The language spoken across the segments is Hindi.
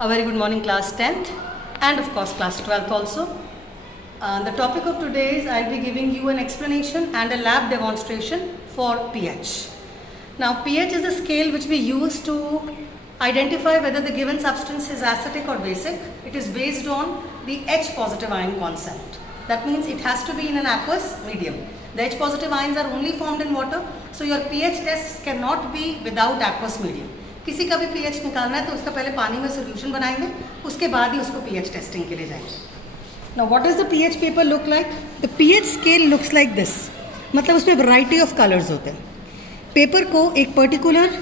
A very good morning class 10th and of course class 12th also. The topic of today is I'll be giving you an explanation and a lab demonstration for pH. Now pH is a scale which we use to identify whether the given substance is acidic or basic. It is based on the H positive ion concept. That means it has to be in an aqueous medium. The H positive ions are only formed in water, so your pH tests cannot be without aqueous medium. किसी का भी pH निकालना है तो उसका पहले पानी में सोल्यूशन बनाएंगे, उसके बाद ही उसको pH टेस्टिंग के लिए जाएंगे. Now what does the pH paper look like? The pH scale looks like this. मतलब उसमें वैरायटी ऑफ कलर्स होते हैं. पेपर को एक पर्टिकुलर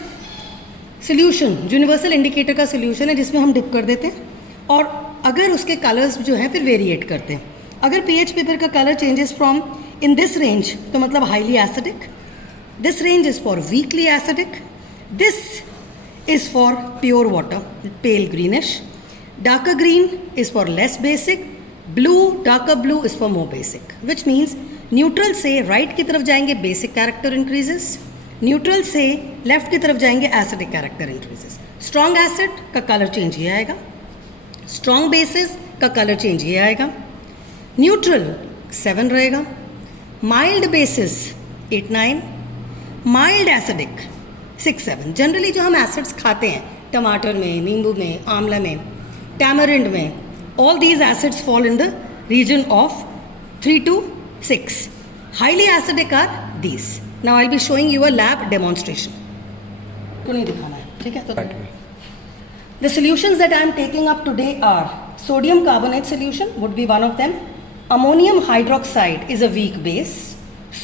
सोल्यूशन, यूनिवर्सल इंडिकेटर का सोल्यूशन है जिसमें हम डिप कर देते हैं और अगर उसके कलर्स जो है फिर वेरिएट करते हैं. अगर pH पेपर का colour changes from in this range तो मतलब highly acidic, this range is for weakly acidic, this is for pure water, pale greenish, darker green is for less basic, blue, darker blue is for more basic, which means neutral से right की तरफ जाएंगे basic character increases, neutral से left की तरफ जाएंगे acidic character increases. Strong acid का color change ये आएगा, strong bases का color change ये आएगा, neutral 7 रहेगा, mild bases 8-9, mild acidic 6-7. Generally जो हम एसिड्स खाते हैं टमाटर में, नींबू में, आंवला में, टैमरिंड में, all these acids fall in the region of 3 to 6. Highly acidic are these. Now I will be showing you a lab demonstration. तो नहीं दिखाना है, ठीक है? तो the solutions that I am taking up today are sodium carbonate solution would be one of them. Ammonium hydroxide is a weak base,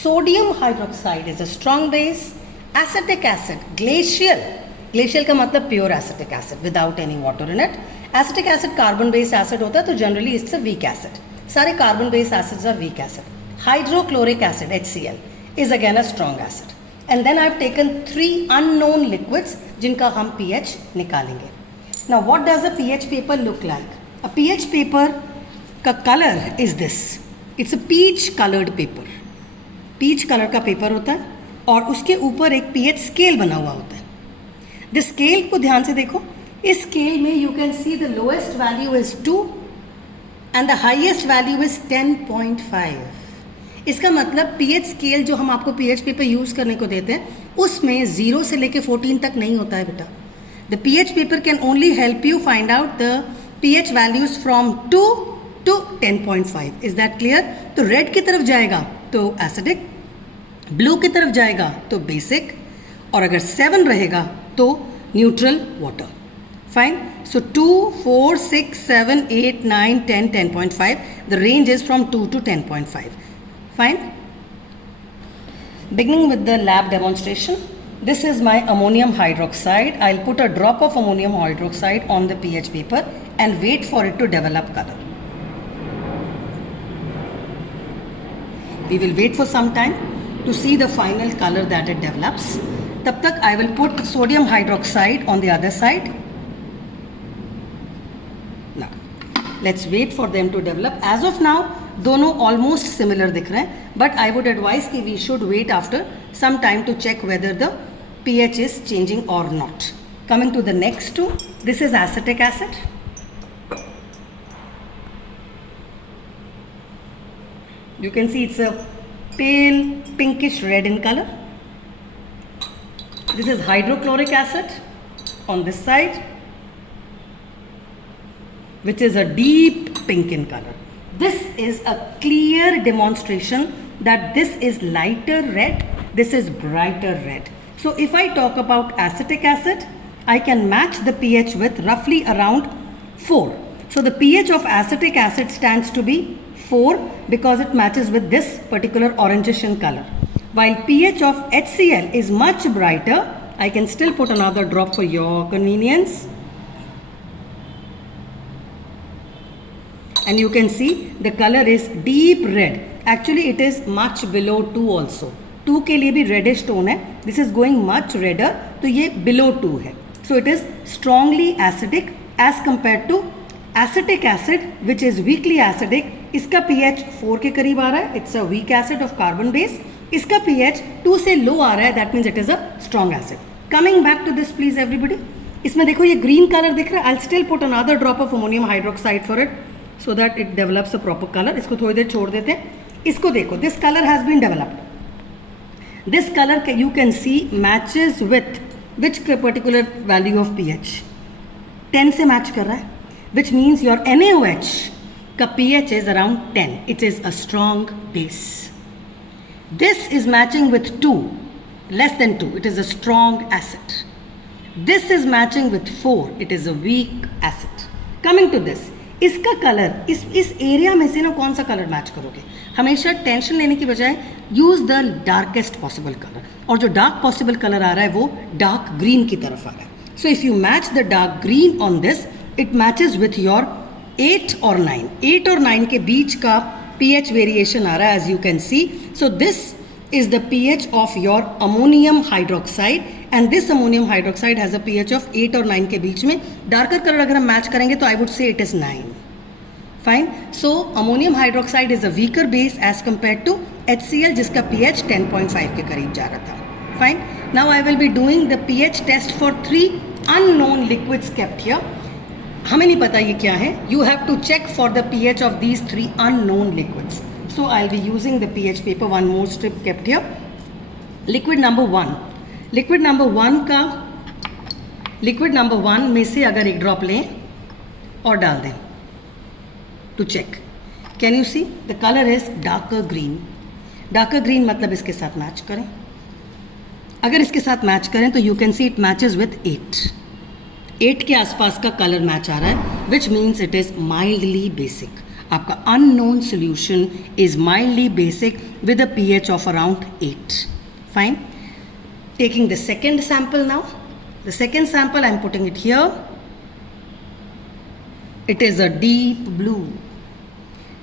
sodium hydroxide is a strong base, acetic acid, glacial का मतलब pure acetic acid without any water in it. Acetic acid carbon based acid होता है तो generally it's a weak acid. सारे carbon based acids are weak acid. Hydrochloric acid HCl is again a strong acid. And then I've taken 3 unknown liquids जिनका हम pH निकालेंगे. Now what does a pH paper look like? A pH paper का color is this. It's a peach colored paper. Peach color का paper होता है और उसके ऊपर एक pH स्केल बना हुआ होता है. द स्केल को ध्यान से देखो. इस स्केल में you can see the lowest value is 2 and the highest value is 10.5. इसका मतलब pH स्केल जो हम आपको pH पेपर यूज़ करने को देते हैं उसमें 0 से लेके 14 तक नहीं होता है बेटा. The pH paper can only help you find out the pH values from 2 to 10.5. Is that clear? तो रेड की तरफ जाएगा तो एसिडिक, ब्लू की तरफ जाएगा तो बेसिक और अगर 7 रहेगा तो neutral water. Fine. So 2, 4, 6, 7, 8, 9, 10, 10.5. The range is from 2 to 10.5. Fine. Beginning with the lab demonstration, this is my ammonium hydroxide. I'll put a drop of ammonium hydroxide on the pH paper and wait for it to develop color. We will wait for some time to see the final color that it develops. तब तक I will put sodium hydroxide on the other side. Now, let's wait for them to develop. As of now, दोनों almost similar दिख रहे हैं, but I would advise कि we should wait after some time to check whether the pH is changing or not. Coming to the next two, this is acetic acid. You can see it's a pale pinkish red in color. This is hydrochloric acid on this side, which is a deep pink in color. This is a clear demonstration that this is lighter red, this is brighter red. So if I talk about acetic acid, I can match the pH with roughly around 4. So the pH of acetic acid stands to be 4 because it matches with this particular orangish in color. While pH of HCl is much brighter, I can still put another drop for your convenience. And you can see the color is deep red. Actually it is much below 2 also. 2 के लिए भी reddish tone है. This is going much redder. तो ये below 2 है. So it is strongly acidic as compared to acetic acid which is weakly acidic. इसका pH 4 के करीब आ रहा है. It's a weak acid of carbon base. इसका pH 2 से low आ रहा है. That means it is a strong acid. Coming back to this please everybody. इसमें देखो ये ग्रीन कलर दिख रहा है. I'll still put another drop of ammonium hydroxide for it so that it develops a proper color. इसको थोड़ी देर छोड़ देते हैं. इसको देखो, this color has been developed. This color you can see matches with which particular value of pH? 10 से मैच कर रहा है, which means your NaOH का pH is around 10. It is a strong base. This is matching with 2, less than 2. It is a strong acid. This is matching with 4. It is a weak acid. Coming to this, इसका कलर इस एरिया में से ना कौन सा कलर मैच करोगे? हमेशा टेंशन लेने की बजाय use the darkest possible colour, और जो डार्क पॉसिबल कलर आ रहा है वो डार्क ग्रीन की तरफ आ रहा है. So if you match the dark green on this, it matches with your 8 और 9. 8 और 9 के बीच का pH वेरिएशन आ रहा है, as you can see. So this is the pH of your ammonium hydroxide, and this ammonium hydroxide has a pH of 8 और 9 के बीच में. डार्कर कलर अगर हम मैच करेंगे तो I would say it is 9. Fine. So ammonium hydroxide is a weaker base as compared to HCl जिसका pH 10.5 के करीब जा रहा था. Fine. Now I will be doing the pH test for 3 unknown liquids kept here. हमें नहीं पता ये क्या है. You have to check for the pH of these 3 unknown liquids. So I'll be using the pH paper, one more strip kept here. Liquid number 1. Liquid number 1 में से अगर एक ड्रॉप लें और डाल दें to check. Can you see? The color is darker green. Darker green मतलब इसके साथ मैच करें. अगर इसके साथ मैच करें तो you can see it matches with 8. 8 के आसपास का कलर मैच आ रहा है, which means it is mildly basic. आपका unknown solution is mildly basic with a pH of around 8. Fine. Taking the second sample now. The second sample I am putting it here. It is a deep blue.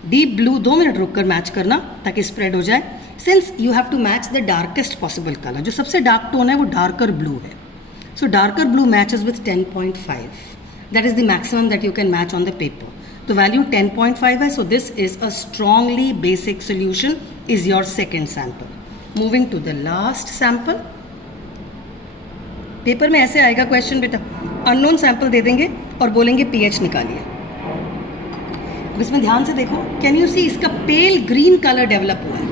Deep blue 2 minute रुक कर मैच करना ताकि स्प्रेड हो जाए. Since you have to match the darkest possible color. जो सबसे डार्क टोन है वो डार्कर ब्लू है. So darker blue matches with 10.5. That is the maximum that you can match on the paper. तो वैल्यू 10.5 है. So this is a strongly basic solution, is your second sample. Moving to the last sample. Paper में ऐसे आएगा क्वेश्चन बेटा, अननोन सैंपल दे देंगे और बोलेंगे pH निकालिए. अब इसमें ध्यान से देखो, कैन यू सी इसका पेल ग्रीन कलर डेवलप हुआ है.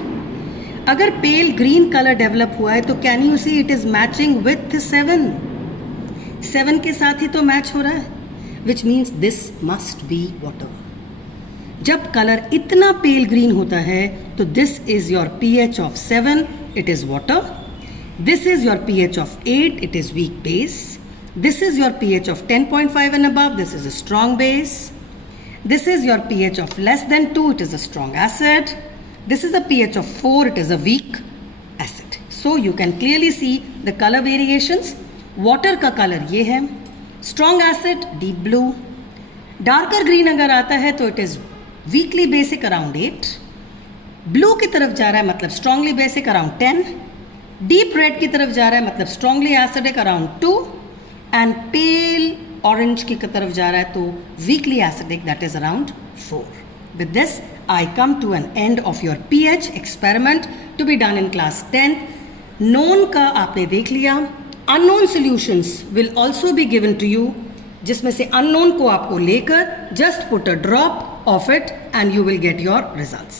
अगर पेल ग्रीन कलर डेवलप हुआ है तो can you see it is matching with 7. 7 के साथ ही तो मैच हो रहा है, which means this must be water. जब कलर इतना पेल ग्रीन होता है तो this is your pH of 7, it is water. This is your pH of 8, it is weak base. This is your pH of 10.5 and above, this is a strong base. This is your pH of less than 2, it is a strong acid. This is a pH of 4, it is a weak acid. So you can clearly see the color variations. Water का कलर ये है, strong acid deep blue. Darker green अगर आता है तो it is weakly basic around 8. Blue की तरफ जा रहा है मतलब strongly basic around 10. Deep red की तरफ जा रहा है मतलब strongly acidic around 2. And pale orange की तरफ जा रहा है तो weakly acidic that is around 4. With this I come to an end of your pH experiment to be done in class 10th. Known का आपने देख लिया. Unknown solutions will also be given to you, जिसमें से अननोन को आपको लेकर just put a drop of it and you will get your results.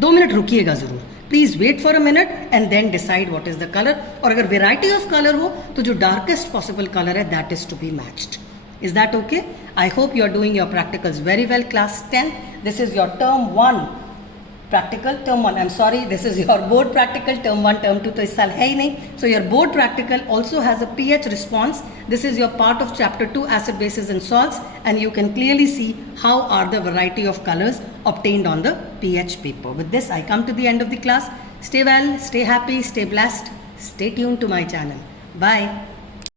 2 minute रुकिएगा ज़रूर. Please wait for a minute and then decide what is the colour. और अगर वेराइटी ऑफ कलर हो तो जो डार्केस्ट पॉसिबल कलर है that is to be matched. Is that okay? I hope you are doing your practicals very well. Class 10th, this is your term 1 practical. Term 1, I'm sorry, this is your board practical. Term 1, term 2 तो इस साल है ही नहीं. So your board practical also has a pH response. This is your part of chapter 2, acid bases and salts, and you can clearly see how are the variety of colors obtained on the pH paper. With this I come to the end of the class. Stay well, stay happy, stay blessed, stay tuned to my channel. Bye.